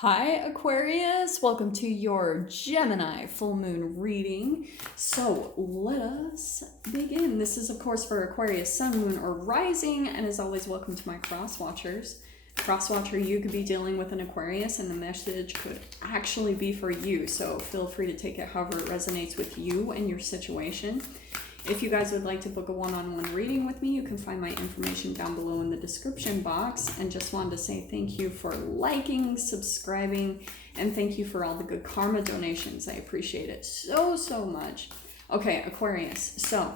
Hi Aquarius, welcome to your Gemini full moon reading. So let us begin. This is of course for Aquarius, sun, moon, or rising, and as always, welcome to my cross watchers. Cross watcher, you could be dealing with an Aquarius and the message could actually be for you. So feel free to take it however it resonates with you and your situation. If you guys would like to book a one-on-one reading with me, you can find my information down below in the description box. And just wanted to say thank you for liking, subscribing, and thank you for all the good karma donations. I appreciate it so much. Okay, Aquarius. So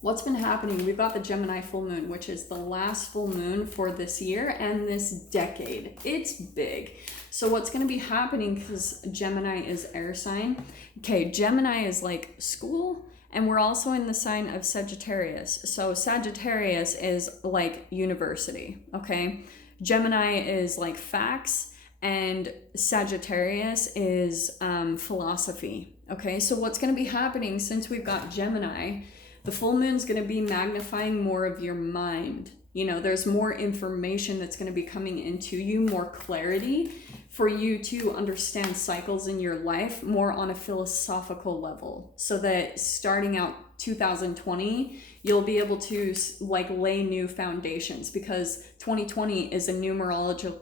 what's been happening? We've got the Gemini full moon, which is the last full moon for this year and this decade. It's big. So what's going to be happening, because Gemini is air sign. Okay, Gemini is like school. And we're also in the sign of Sagittarius. So Sagittarius is like university, okay? Gemini is like facts, and Sagittarius is philosophy, okay? So what's going to be happening since we've got Gemini, the full moon's going to be magnifying more of your mind. You know, there's more information that's going to be coming into you, more clarity for you to understand cycles in your life more on a philosophical level, so that starting out 2020 you'll be able to like lay new foundations, because 2020 is a numerological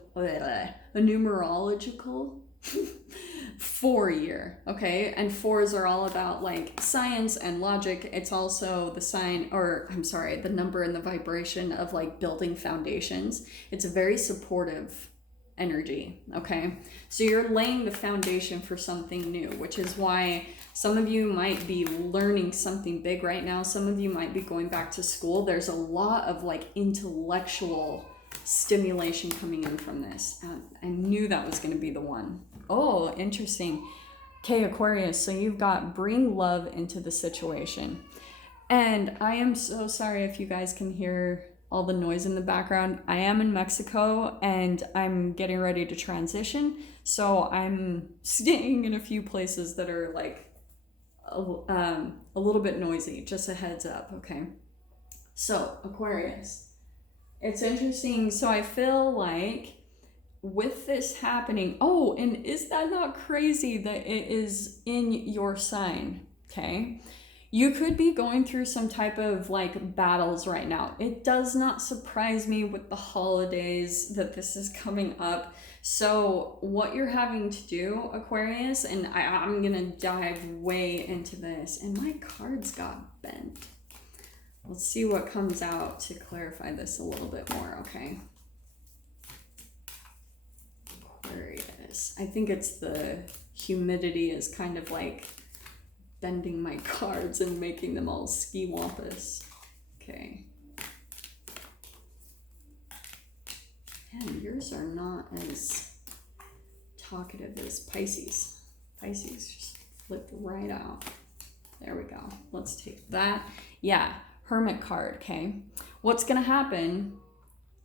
4 year, okay? And fours are all about like science and logic. It's also the sign, or I'm sorry, the number and the vibration of like building foundations. It's a very supportive energy, okay? So you're laying the foundation for something new, which is why some of you might be learning something big right now. Some of you might be going back to school. There's a lot of like intellectual stimulation coming in from this. I knew that was going to be the one. Oh, interesting. Okay, Aquarius, so you've got bring love into the situation. And I am so sorry if you guys can hear all the noise in the background. I am in Mexico and I'm getting ready to transition. So I'm staying in a few places that are like a little bit noisy, just a heads up, okay? So Aquarius, it's interesting. So I feel like with this happening, oh, and is that not crazy that it is in your sign, okay? You could be going through some type of like battles right now. It does not surprise me with the holidays that this is coming up. So what you're having to do, Aquarius, and I'm gonna dive way into this, and my cards got bent. Let's see what comes out to clarify this a little bit more, okay? Aquarius. I think it's the humidity is kind of like bending my cards and making them all ski-wampus. Okay. And yours are not as talkative as Pisces. Pisces just flipped right out. There we go. Let's take that. Yeah, Hermit card, okay? What's gonna happen?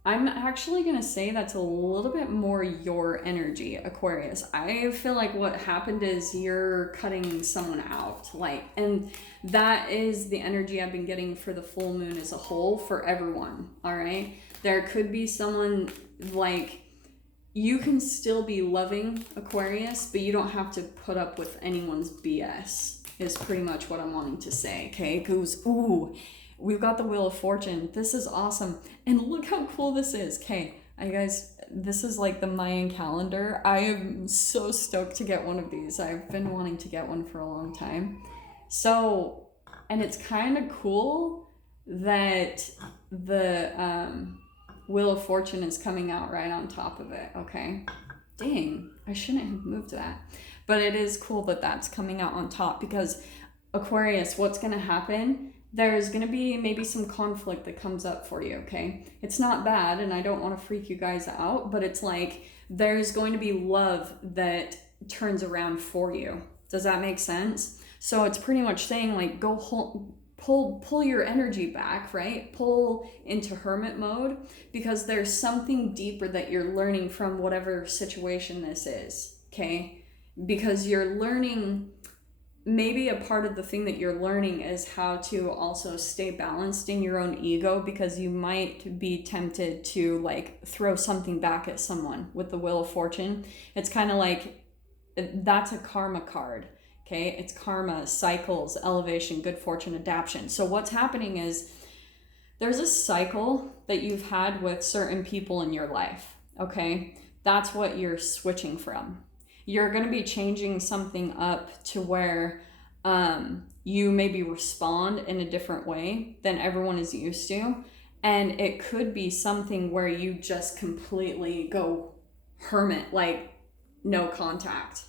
I'm actually going to say that's a little bit more your energy, Aquarius. I feel like what happened is you're cutting someone out, like, and that is the energy I've been getting for the full moon as a whole for everyone, all right? There could be someone like, you can still be loving, Aquarius, but you don't have to put up with anyone's BS, is pretty much what I'm wanting to say, okay? Because, ooh, we've got the Wheel of Fortune. This is awesome. And look how cool this is. Okay, you guys, this is like the Mayan calendar. I am so stoked to get one of these. I've been wanting to get one for a long time. So, and it's kind of cool that the Wheel of Fortune is coming out right on top of it, okay? Dang, I shouldn't have moved that. But it is cool that that's coming out on top, because Aquarius, what's going to happen? There's going to be maybe some conflict that comes up for you, okay? It's not bad, and I don't want to freak you guys out, but it's like there's going to be love that turns around for you. Does that make sense? So it's pretty much saying like, go pull your energy back, right? Pull into hermit mode, because there's something deeper that you're learning from whatever situation this is, okay? Because you're learning maybe a part of the thing that you're learning is how to also stay balanced in your own ego, because you might be tempted to like throw something back at someone with the Wheel of Fortune. It's kind of like, that's a karma card. Okay, it's karma, cycles, elevation, good fortune, adaptation. So what's happening is there's a cycle that you've had with certain people in your life. Okay, that's what you're switching from. You're going to be changing something up to where you maybe respond in a different way than everyone is used to. And it could be something where you just completely go hermit, like no contact.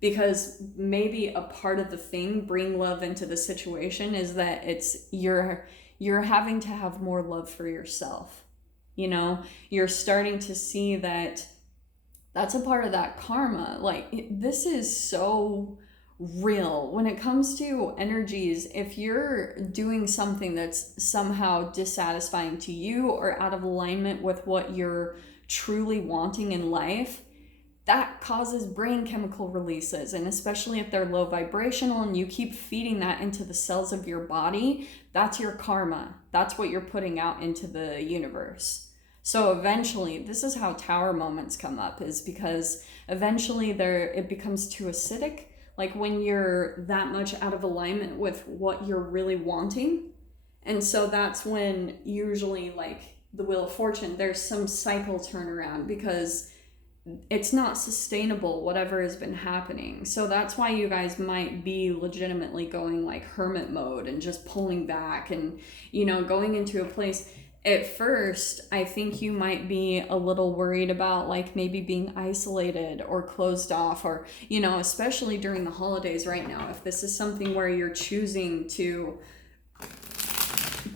Because maybe a part of the thing, bring love into the situation, is that it's you're having to have more love for yourself. You know, you're starting to see that that's a part of that karma. Like, this is so real when it comes to energies. If you're doing something that's somehow dissatisfying to you or out of alignment with what you're truly wanting in life, that causes brain chemical releases. And especially if they're low vibrational and you keep feeding that into the cells of your body, that's your karma. That's what you're putting out into the universe. So eventually, this is how tower moments come up, is because eventually it becomes too acidic. Like when you're that much out of alignment with what you're really wanting. And so that's when usually, like the Wheel of Fortune, there's some cycle turnaround, because it's not sustainable, whatever has been happening. So that's why you guys might be legitimately going like hermit mode and just pulling back and, you know, going into a place. At first, I think you might be a little worried about like maybe being isolated or closed off, or, you know, especially during the holidays right now, if this is something where you're choosing to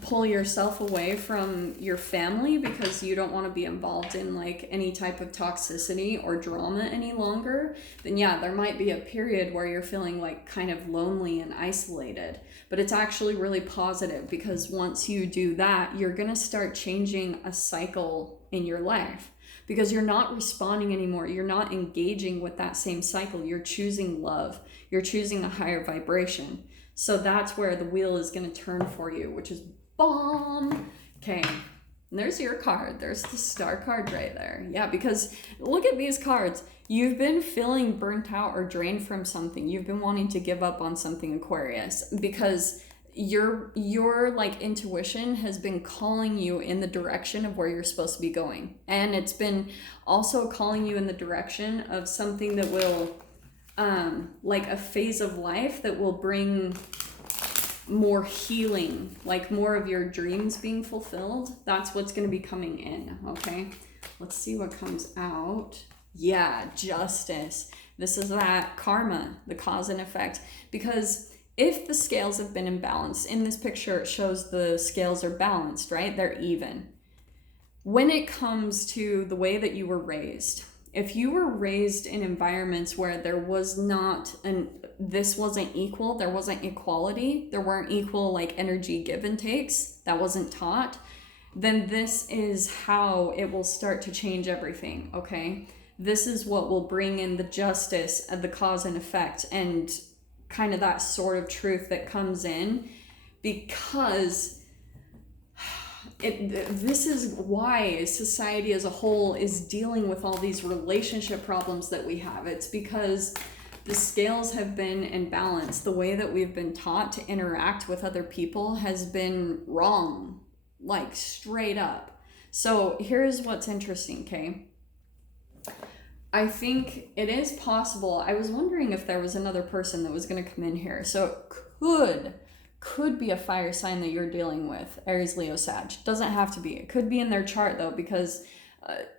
pull yourself away from your family because you don't want to be involved in like any type of toxicity or drama any longer, then yeah, there might be a period where you're feeling like kind of lonely and isolated. But it's actually really positive, because once you do that, you're going to start changing a cycle in your life, because you're not responding anymore. You're not engaging with that same cycle. You're choosing love. You're choosing a higher vibration. So that's where the wheel is going to turn for you, which is bomb. Okay, and there's your card. There's the star card right there. Yeah, because look at these cards. You've been feeling burnt out or drained from something. You've been wanting to give up on something, Aquarius, because your like intuition has been calling you in the direction of where you're supposed to be going. And it's been also calling you in the direction of something that will like a phase of life that will bring more healing, like more of your dreams being fulfilled. That's what's going to be coming in. Okay, let's see what comes out. Yeah, justice. This is that karma, the cause and effect. Because if the scales have been imbalanced, in this picture it shows the scales are balanced, right? They're even. When it comes to the way that you were raised, if you were raised in environments where there was not this wasn't equal, there wasn't equality, there weren't equal like energy give and takes, that wasn't taught, then this is how it will start to change everything. Okay, this is what will bring in the justice of the cause and effect, and kind of that sort of truth that comes in, because this is why society as a whole is dealing with all these relationship problems that we have. It's because the scales have been imbalanced. The way that we've been taught to interact with other people has been wrong, like straight up. So here's what's interesting, okay? I think it is possible. I was wondering if there was another person that was going to come in here. So it could be a fire sign that you're dealing with, Aries, Leo, Sag. Doesn't have to be. It could be in their chart though, because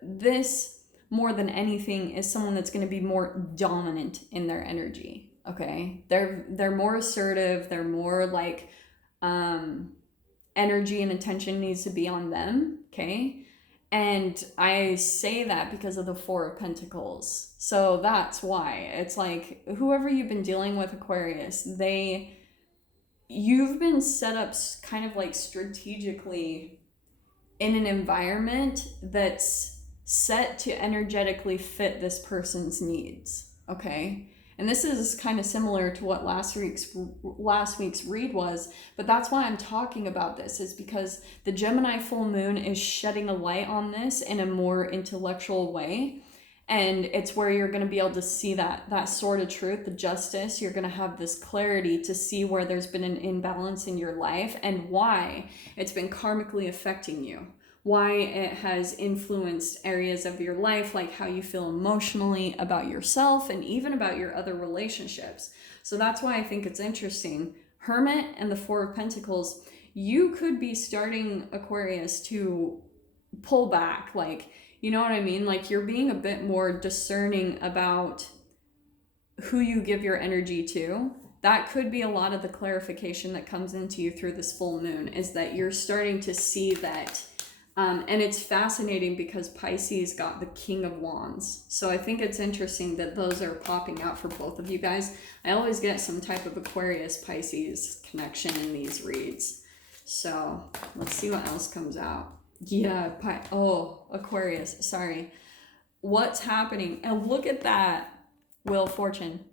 this more than anything is someone that's going to be more dominant in their energy. Okay, they're more assertive. They're more like energy and attention needs to be on them. Okay, and I say that because of the Four of Pentacles. So that's why it's like whoever you've been dealing with, Aquarius, you've been set up kind of like strategically in an environment that's set to energetically fit this person's needs, okay? And this is kind of similar to what last week's read was, but that's why I'm talking about this, is because the Gemini full moon is shedding a light on this in a more intellectual way. And it's where you're going to be able to see that sort of truth, the justice. You're going to have this clarity to see where there's been an imbalance in your life and why it's been karmically affecting you, why it has influenced areas of your life, like how you feel emotionally about yourself and even about your other relationships. So that's why I think it's interesting. Hermit and the Four of Pentacles, you could be starting, Aquarius, to pull back, like, you know what I mean? Like, you're being a bit more discerning about who you give your energy to. That could be a lot of the clarification that comes into you through this full moon, is that you're starting to see that. And it's fascinating because Pisces got the King of Wands. So I think it's interesting that those are popping out for both of you guys. I always get some type of Aquarius Pisces connection in these reads. So let's see what else comes out. Yeah, Aquarius, sorry. What's happening? And look at that, Wheel of Fortune.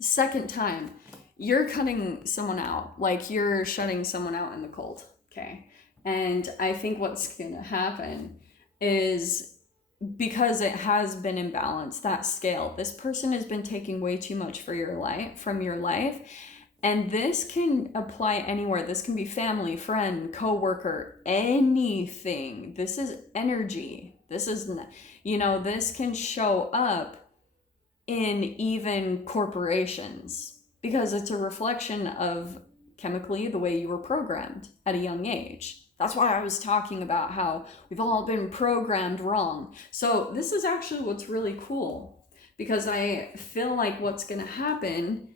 Second time, you're cutting someone out. Like, you're shutting someone out in the cold, okay? And I think what's going to happen is, because it has been imbalanced, that scale, this person has been taking way too much from your life. And this can apply anywhere. This can be family, friend, coworker, anything. This is energy. This is, this can show up in even corporations, because it's a reflection of chemically the way you were programmed at a young age. That's why I was talking about how we've all been programmed wrong. So this is actually what's really cool, because I feel like what's going to happen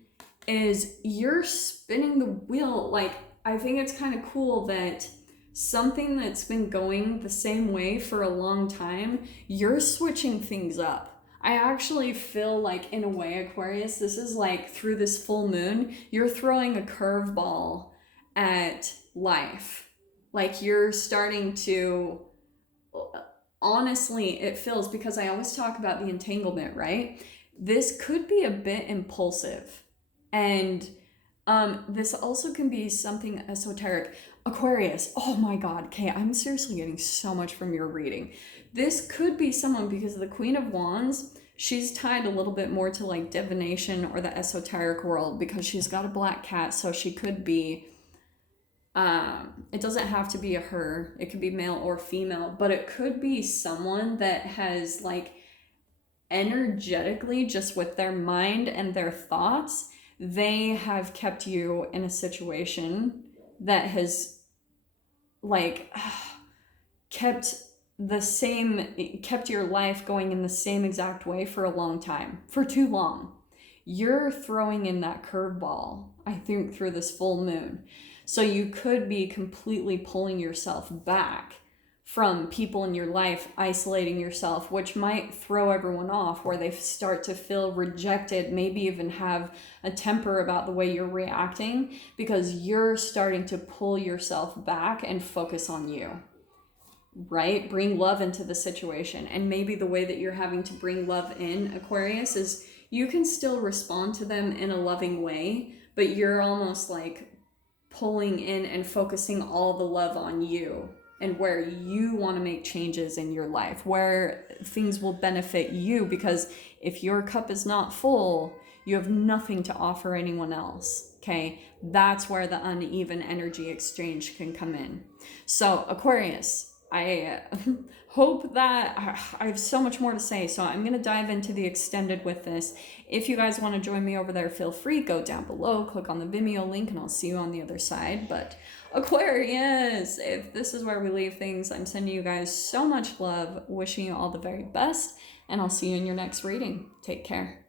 is you're spinning the wheel. Like, I think it's kind of cool that something that's been going the same way for a long time, you're switching things up. I actually feel like, in a way, Aquarius, this is like, through this full moon, you're throwing a curveball at life. Like, you're starting to, honestly, it feels, because I always talk about the entanglement, right? This could be a bit impulsive. And this also can be something esoteric. Aquarius, oh my God, okay, I'm seriously getting so much from your reading. This could be someone, because the Queen of Wands, she's tied a little bit more to like divination or the esoteric world, because she's got a black cat. So she could be, it doesn't have to be a her, it could be male or female, but it could be someone that has, like, energetically, just with their mind and their thoughts, they have kept you in a situation that has, like, kept your life going in the same exact way for a long time, for too long. You're throwing in that curveball, I think, through this full moon. So you could be completely pulling yourself back from people in your life, isolating yourself, which might throw everyone off, where they start to feel rejected, maybe even have a temper about the way you're reacting, because you're starting to pull yourself back and focus on you, right? Bring love into the situation. And maybe the way that you're having to bring love in, Aquarius, is you can still respond to them in a loving way, but you're almost like pulling in and focusing all the love on you, and where you want to make changes in your life, where things will benefit you. Because if your cup is not full, you have nothing to offer anyone else, okay? That's where the uneven energy exchange can come in. So Aquarius, I hope that I have so much more to say, so I'm going to dive into the extended with this. If you guys want to join me over there, feel free, go down below, click on the Vimeo link, and I'll see you on the other side. But Aquarius, if this is where we leave things, I'm sending you guys so much love, wishing you all the very best, and I'll see you in your next reading. Take care.